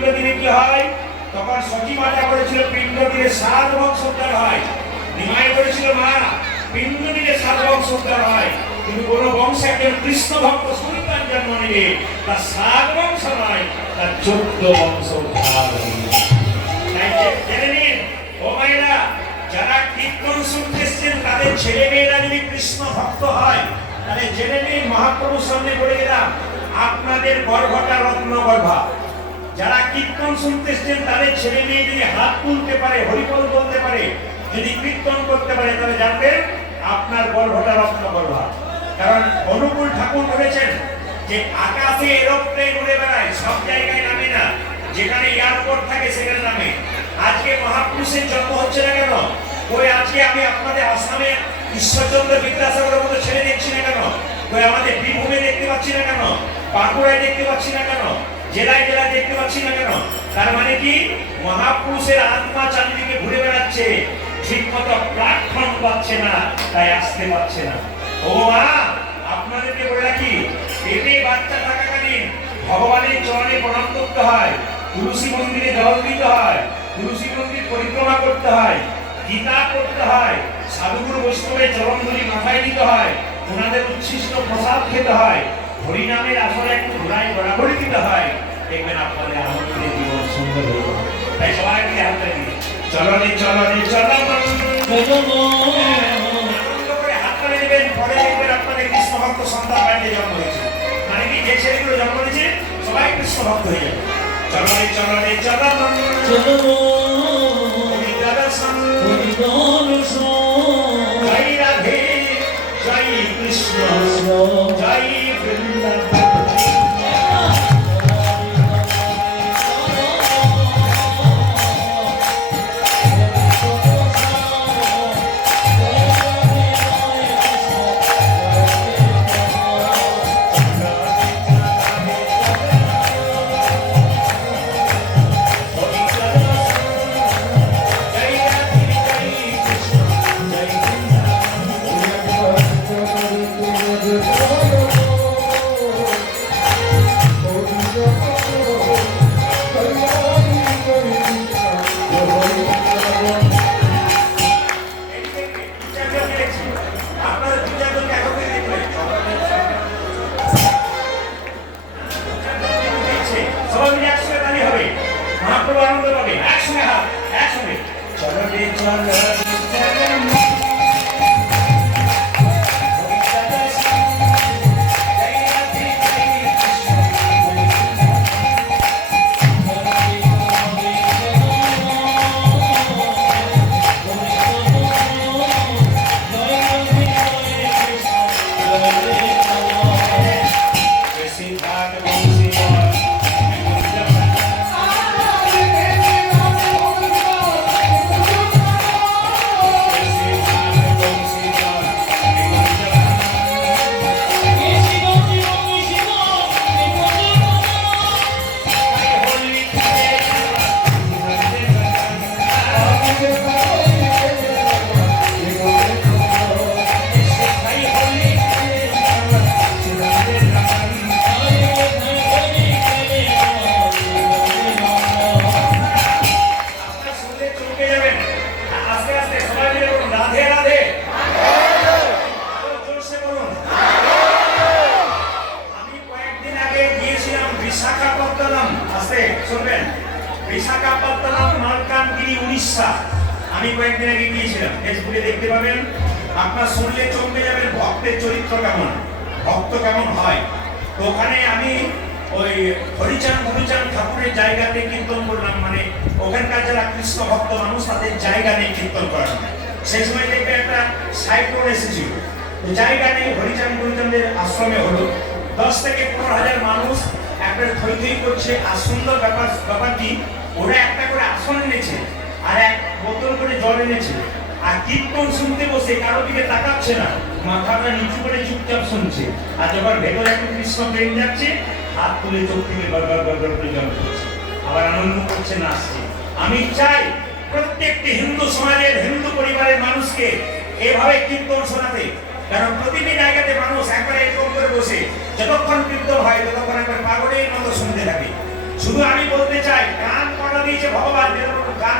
পিণ্ড দিলে কি হয়? তখন সতী মাতা বলেছিল পিণ্ড দিলে 7 বংশ উদ্ধার হয়। নিমাই বলেছিল মা পিণ্ড দিলে 7 বংশ উদ্ধার হয়। কিন্তু কোন বংশে একজন কৃষ্ণ ভক্ত সন্তান জন্ম নিলে তার 7 বংশ নয়, তার 14 বংশ উদ্ধার হবে। জেনে নিন ও মায়েরা, যারা কীর্তন শুনতে এসেছেন তাদের ছেলে মেয়েরা যদি কৃষ্ণ ভক্ত হয়, তাহলে জেনে নিন মহাপ্রভুর সামনে বলে গেলাম আপনাদের গর্ভটা রত্ন গর্ভা। যারা কীর্তন শুনতে এসেছেন তাদের ছেলে মেয়ে যদি হাত তুলতে পারে, হরিবল বলতে পারে, যদি কীর্তন করতে পারে, তাহলে জানবেন আপনার গর্ভটা রত্ন গর্ভা। কারণ অনুকূল ঠাকুর বলেছেন যে আকাশে এরোপ্লেন উড়ে বেড়ায়, সব জায়গায় নামে না, যেখানে এয়ারপোর্ট থাকে সেখানে নামে। আজকে মহাপুরুষের জন্ম হচ্ছে না কেন? ওই আজকে আমি আপনাদের আসামে ঈশ্বরচন্দ্র বিদ্যাসাগরের মতো ছেলে দেখছি না কেন? ওই আমাদের বীরভূমে দেখতে পাচ্ছি না কেন? বাঁকুড়ায় দেখতে পাচ্ছি না কেন? জেলায় জেলায় দেখতে পাচ্ছি না কেন? তার মানে কি মহাপুরুষের আত্মা চারিদিকে ঘুরে বেড়াচ্ছে, ঠিক মতো প্ল্যাটফর্ম পাচ্ছে না, তাই আসতে পারছে না। ও মা, আপনাদেরকে বলে রাখি, পেটে বাচ্চা থাকাকালীন ভগবানের চরণে প্রণাম করতে হয়, তুলসী মন্দিরে জল দিতে হয়, তুলসী মন্দির পরিক্রমা করতে হয়, গীতা পড়তে হয়, সাধুগুরু বৈষ্ণবের চরণধুলি মাথায় দিতে হয়, ওনাদের উচ্ছিষ্ট প্রসাদ খেতে হয়, হরিনামের আসরে একটু ঘোরায় ঘোরাঘুরি দিতে হয়। দেখবেন আপনাদের আনন্দে জীবন সুন্দর হয়ে। তাই সবাই মিলে হাত তালি দিন। চলো রে চলো রে চলো আনন্দ করে হাত তালি দিবেন। পরে দেখবেন আপনাদের কৃষ্ণ ভক্ত সন্তান বাড়িতে জন্ম হয়েছে। মানে কি যে ছেলেগুলো জন্ম হয়েছে সবাই কৃষ্ণ ভক্ত হয়ে যাবে। চলো রে চলো রে চলো জয় রাধে জয় কৃষ্ণ জয় বৃন্দাবন। বিশাখাপত্তনম মালকানগিরি উড়িষ্যা। আমি কয়েকদিন আগে গিয়েছিলাম, ফেসবুকে দেখতে পাবেন, আপনার শুনলে চমকে যাবেন ভক্তের চরিত্র কেমন, ভক্ত কেমন হয়। তো ওখানে আমি ওই হরিচাঁদ ঠাকুরের জায়গাতে কীর্তন করলাম, মানে ওখানকার যারা কৃষ্ণ ভক্ত মানুষ তাদের জায়গা নেই কীর্তন করার। সেই সময় দেখবে একটা সাইড রোড এসেছিল, জায়গা নেই, হরিচাঁদের আশ্রমে হলো 10 থেকে 15,000 মানুষ একটা থই থই করছে। আর সুন্দর ব্যাপারটি, ওরা একটা করে আসন এনেছে আর এক বোতল করে জল এনেছে, আর কীর্তন শুনতে বসে কারো দিকে তাকাচ্ছে না, মাথাটা নিচু করে চুপচাপ শুনছে। আর যখন ভেতরে একটু কৃষ্ণ প্রেম যাচ্ছে, হাত তুলে চোখ থেকে গড়গড় করে জল করছে, আবার আনন্দ করছে, নাচছে। আমি চাই প্রত্যেকটি হিন্দু সমাজের, হিন্দু পরিবারের মানুষকে এভাবে কীর্তন শোনাতে। কারণ প্রতিটি জায়গাতে মানুষ একবারে এরকম করে বসে যতক্ষণ কীর্তন হয় ততক্ষণ একবার পাগলের মতো শুনতে থাকে। শুধু আমি বলতে চাই, গান কটা দিয়েছে ভগবান, গান